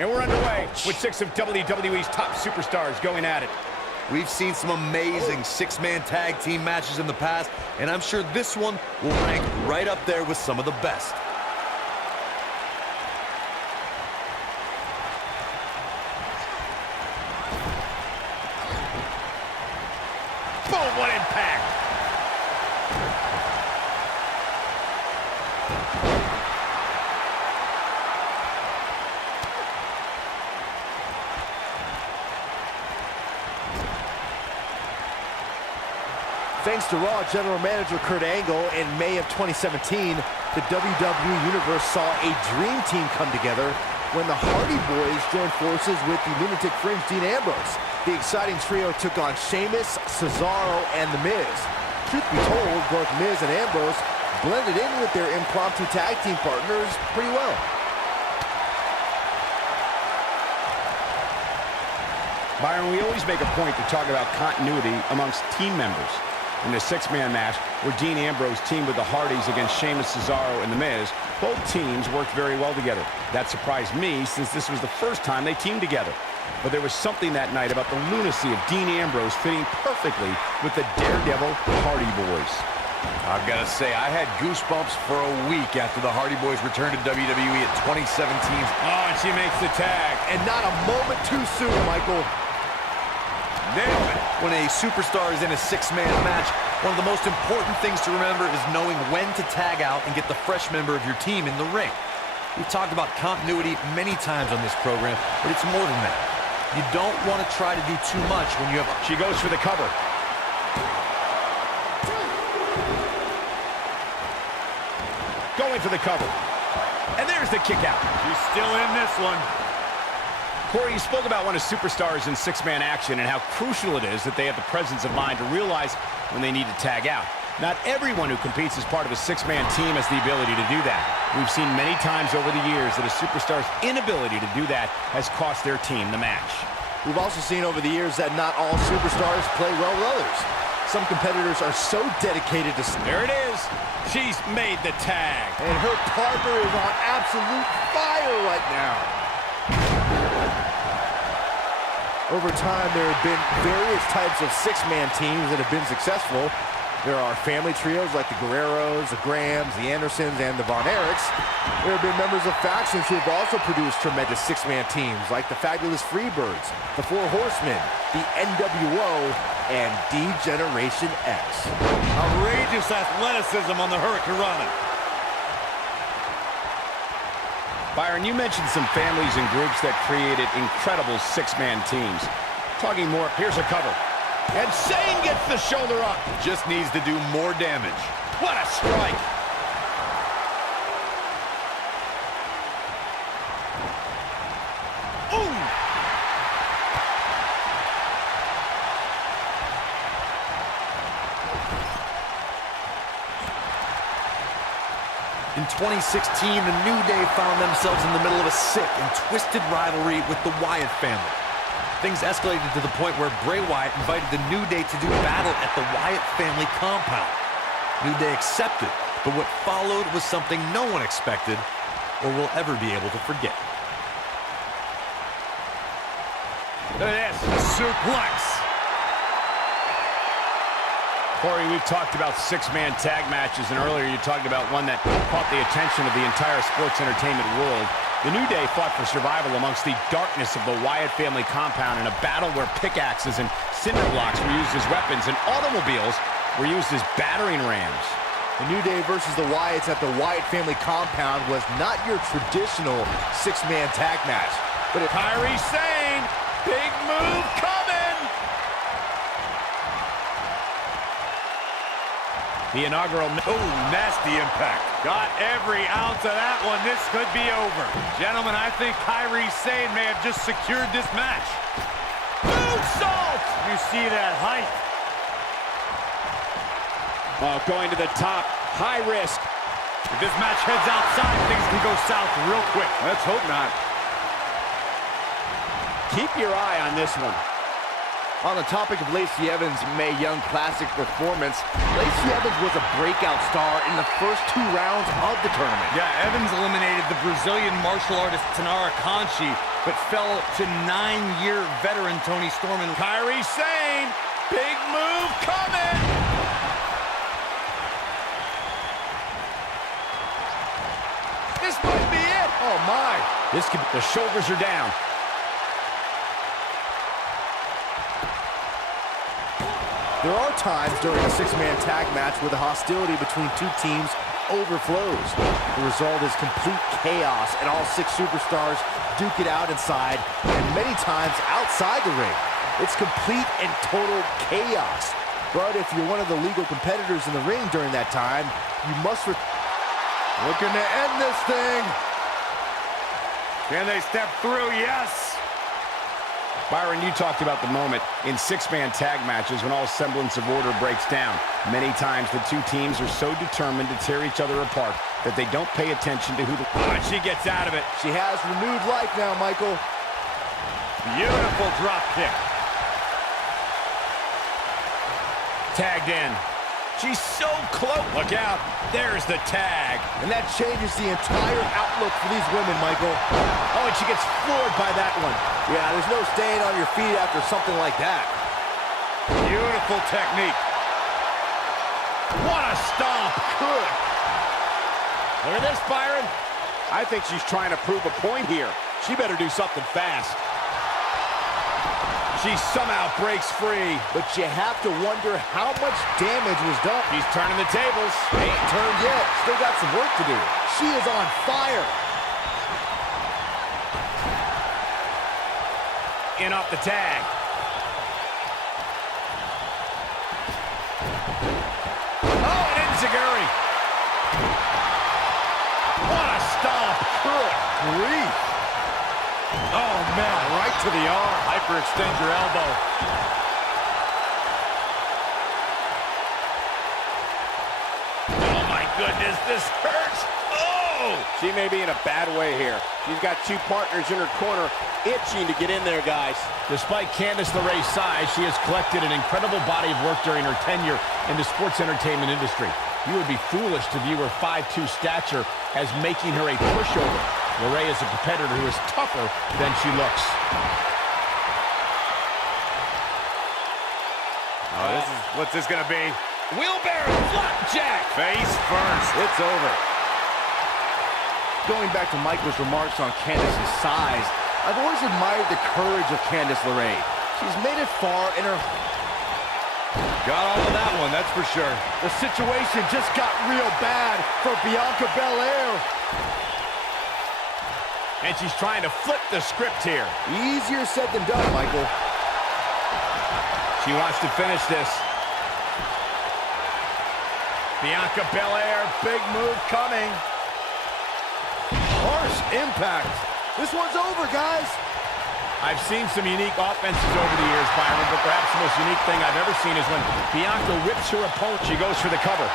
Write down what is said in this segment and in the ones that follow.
And we're underway with 6 of WWE's top superstars going at it. We've seen some amazing six-man tag team matches in the past, and I'm sure this one will rank right up there with some of the best. Boom, what impact! Thanks to Raw General Manager Kurt Angle, in May of 2017, the WWE Universe saw a dream team come together when the Hardy Boys joined forces with the Lunatic Fringe Dean Ambrose. The exciting trio took on Sheamus, Cesaro, and The Miz. Truth be told, both Miz and Ambrose blended in with their impromptu tag team partners pretty well. Byron, we always make a point to talk about continuity amongst team members. In the six-man match, where Dean Ambrose teamed with the Hardys against Sheamus, Cesaro, and The Miz, both teams worked very well together. That surprised me, since this was the first time they teamed together. But there was something that night about the lunacy of Dean Ambrose fitting perfectly with the Daredevil Hardy Boys. I've got to say, I had goosebumps for a week after the Hardy Boys returned to WWE at 2017's... Oh, and she makes the tag. And not a moment too soon, Michael. Nailed it. When a superstar is in a six-man match, one of the most important things to remember is knowing when to tag out and get the fresh member of your team in the ring. We've talked about continuity many times on this program, but it's more than that. You don't want to try to do too much when you have... She goes for the cover. Going for the cover. And there's the kick out. She's still in this one. Corey, you spoke about when a superstar is in six-man action and how crucial it is that they have the presence of mind to realize when they need to tag out. Not everyone who competes as part of a six-man team has the ability to do that. We've seen many times over the years that a superstar's inability to do that has cost their team the match. We've also seen over the years that not all superstars play well with others. Some competitors are so dedicated to... There it is. She's made the tag. And her partner is on absolute fire right now. Over time, there have been various types of six-man teams that have been successful. There are family trios like the Guerreros, the Grahams, the Andersons, and the Von Erichs. There have been members of factions who have also produced tremendous six-man teams like the Fabulous Freebirds, the Four Horsemen, the NWO, and D-Generation X. Outrageous athleticism on the Hurricanrana. Byron, you mentioned some families and groups that created incredible six-man teams. Talking more, here's a cover. And Sane gets the shoulder up. Just needs to do more damage. What a strike. Ooh. In 2016, the New Day found themselves in the middle of a sick and twisted rivalry with the Wyatt family. Things escalated to the point where Bray Wyatt invited the New Day to do battle at the Wyatt family compound. New Day accepted, but what followed was something no one expected or will ever be able to forget. Look at this, suplex. Corey, we've talked about six-man tag matches, and earlier you talked about one that caught the attention of the entire sports entertainment world. The New Day fought for survival amongst the darkness of the Wyatt family compound in a battle where pickaxes and cinder blocks were used as weapons and automobiles were used as battering rams. The New Day versus the Wyatts at the Wyatt family compound was not your traditional six-man tag match. But Kyrie Sane, big move coming! The inaugural... Oh, nasty impact. Got every ounce of that one. This could be over. Gentlemen, I think Kyrie Sane may have just secured this match. Moonsault! You see that height. Oh, going to the top. High risk. If this match heads outside, things can go south real quick. Let's hope not. Keep your eye on this one. On the topic of Lacey Evans' Mae Young Classic performance, Lacey Evans was a breakout star in the first 2 rounds of the tournament. Yeah, Evans eliminated the Brazilian martial artist Tanara Conchi but fell to 9-year veteran Tony Storm. And Kairi Sane, big move coming. This might be it. Oh my. The shoulders are down. There are times during a six-man tag match where the hostility between two teams overflows. The result is complete chaos, and all six superstars duke it out inside, and many times outside the ring. It's complete and total chaos. But if you're one of the legal competitors in the ring during that time, you must... Looking to end this thing. Can they step through? Yes. Byron, you talked about the moment in six-man tag matches when all semblance of order breaks down. Many times the two teams are so determined to tear each other apart that they don't pay attention to who the... She gets out of it. She has renewed life now, Michael. Beautiful drop kick. Tagged in. She's so close. Look out. There's the tag. And that changes the entire outlook for these women, Michael. Oh, and she gets floored by that one. Yeah, there's no staying on your feet after something like that. Beautiful technique. What a stomp. Good. Look at this, Byron. I think she's trying to prove a point here. She better do something fast. She somehow breaks free. But you have to wonder how much damage was done. She's turning the tables. Ain't turned yet. Still got some work to do. She is on fire. In off the tag. Oh, and enziguri. What a stomp. Good grief. Oh, man, right to the arm. Hyperextend your elbow. Oh, my goodness, this hurts. Oh! She may be in a bad way here. She's got two partners in her corner itching to get in there, guys. Despite Candice LeRae's size, she has collected an incredible body of work during her tenure in the sports entertainment industry. You would be foolish to view her 5'2" stature as making her a pushover. Lerae is a competitor who is tougher than she looks. Oh, what's this gonna be? Wheelbarrow flapjack. Face first. It's over. Going back to Michael's remarks on Candice's size, I've always admired the courage of Candice LeRae. She's made it far in her... Got all of that one, that's for sure. The situation just got real bad for Bianca Belair. And she's trying to flip the script here. Easier said than done, Michael. She wants to finish this. Bianca Belair, big move coming. Harsh impact. This one's over, guys. I've seen some unique offenses over the years, Byron, but perhaps the most unique thing I've ever seen is when Bianca whips her opponent. She goes for the cover.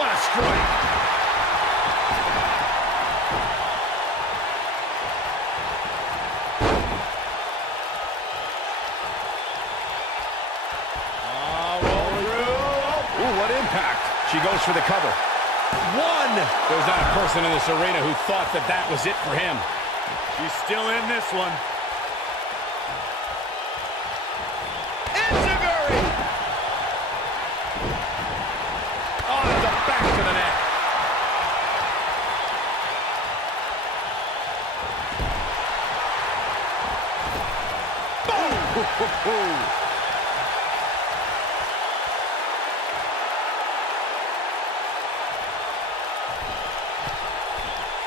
What a strike. She goes for the cover. One! There's not a person in this arena who thought that that was it for him. She's still in this one. Enziguri! Oh, it's a back to the net. Boom!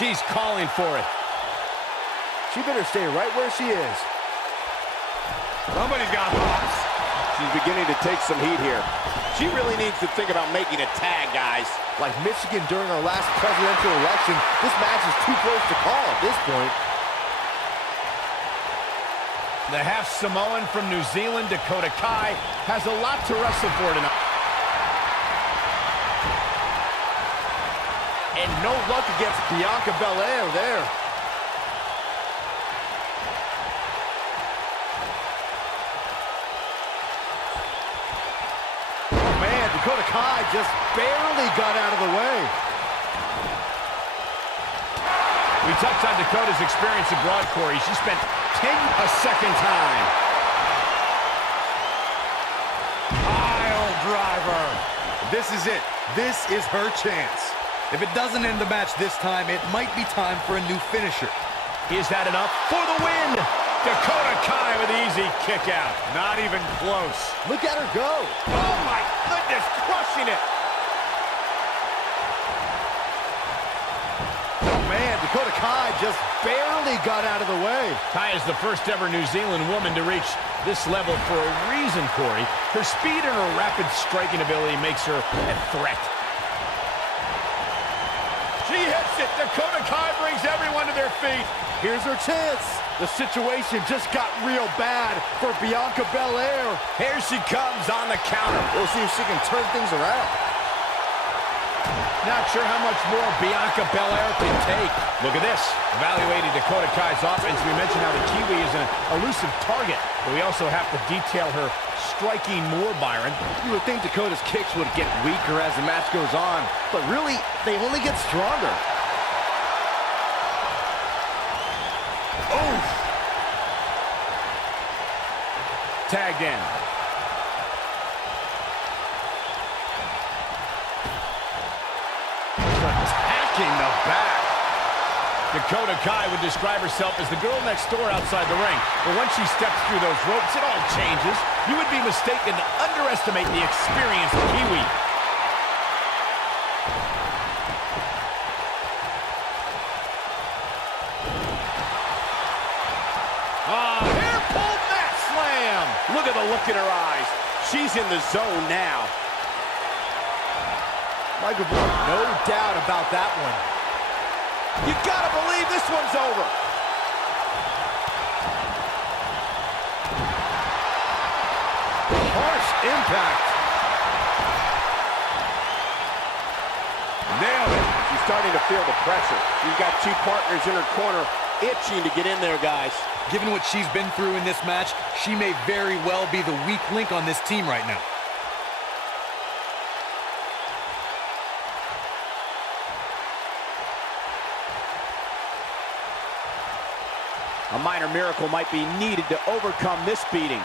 She's calling for it. She better stay right where she is. Somebody's got hops. She's beginning to take some heat here. She really needs to think about making a tag, guys. Like Michigan during our last presidential election, this match is too close to call at this point. The half Samoan from New Zealand, Dakota, has a lot to wrestle for tonight. And no luck against Bianca Belair there. Oh man, Dakota just barely got out of the way. We We touched on Dakota's experience abroad, Corey. She spent 10 a second time. Pile driver. This is it. This is her chance. If it doesn't end the match this time, it might be time for a new finisher. Is that enough for the win? Dakota Kai with the easy kick out. Not even close. Look at her go. Oh, my goodness, crushing it. Oh, man, Dakota Kai just barely got out of the way. Kai is the first ever New Zealand woman to reach this level for a reason, Corey. Her speed and her rapid striking ability makes her a threat. She hits it. Dakota Kai brings everyone to their feet. Here's her chance. The situation just got real bad for Bianca Belair. Here she comes on the counter. We'll see if she can turn things around. Not sure how much more Bianca Belair can take. Look at this. Evaluating Dakota Kai's offense, we mentioned how the Kiwi is an elusive target, but we also have to detail her striking more, Byron. You would think Dakota's kicks would get weaker as the match goes on, but really, they only get stronger. Oh! Tagged in. Attacking the back. Dakota Kai would describe herself as the girl next door outside the ring. But once she steps through those ropes, it all changes. You would be mistaken to underestimate the experienced Kiwi. Hair pulled mat slam. Look at the look in her eyes. She's in the zone now. Michael Blunt, no doubt about that one. You gotta believe this one's over. Harsh impact. Nailed it. She's starting to feel the pressure. She's got two partners in her corner itching to get in there, guys. Given what she's been through in this match, she may very well be the weak link on this team right now. A minor miracle might be needed to overcome this beating.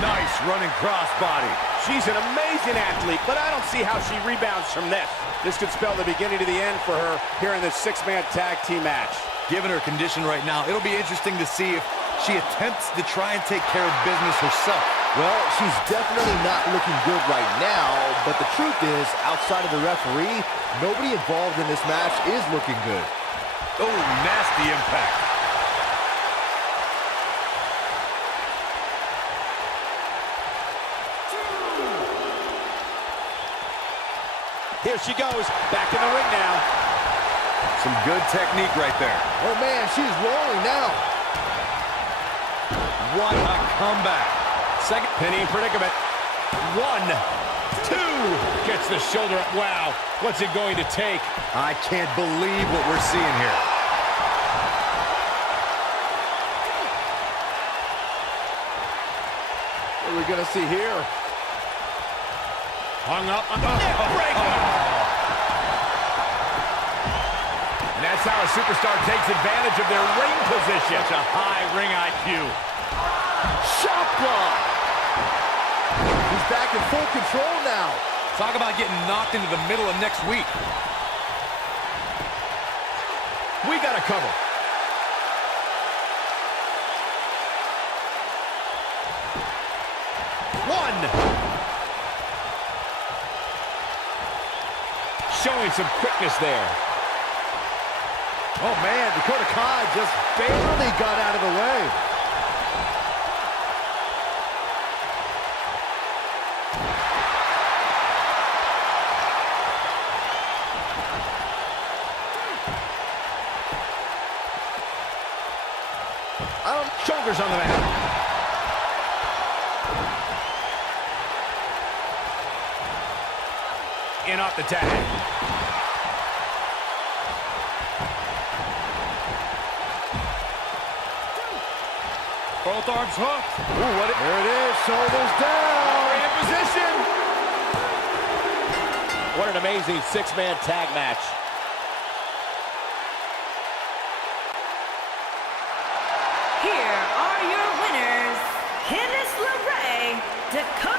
Nice running crossbody. She's an amazing athlete, but I don't see how she rebounds from this. This could spell the beginning to the end for her here in this six-man tag team match. Given her condition right now, it'll be interesting to see if she attempts to try and take care of business herself. Well, she's definitely not looking good right now, but the truth is, outside of the referee, nobody involved in this match is looking good. Oh, nasty impact. Here she goes, back in the ring now. Some good technique right there. Oh man, she's rolling now. What a comeback. Second pinning predicament. 1, 2. Gets the shoulder up. Wow. What's it going to take? I can't believe what we're seeing here. What are we gonna see here? Hung up on the neck breaker. And that's how a superstar takes advantage of their ring position. Such a high ring IQ. Shot block. He's back in full control now. Talk about getting knocked into the middle of next week. We got a cover. Showing some quickness there. Oh man, Dakota Kai just barely got out of the way. Shoulders on the mat. In off the tag. Both arms hooked. Ooh, there it is, shoulders down. In position. What an amazing six-man tag match. Dakota.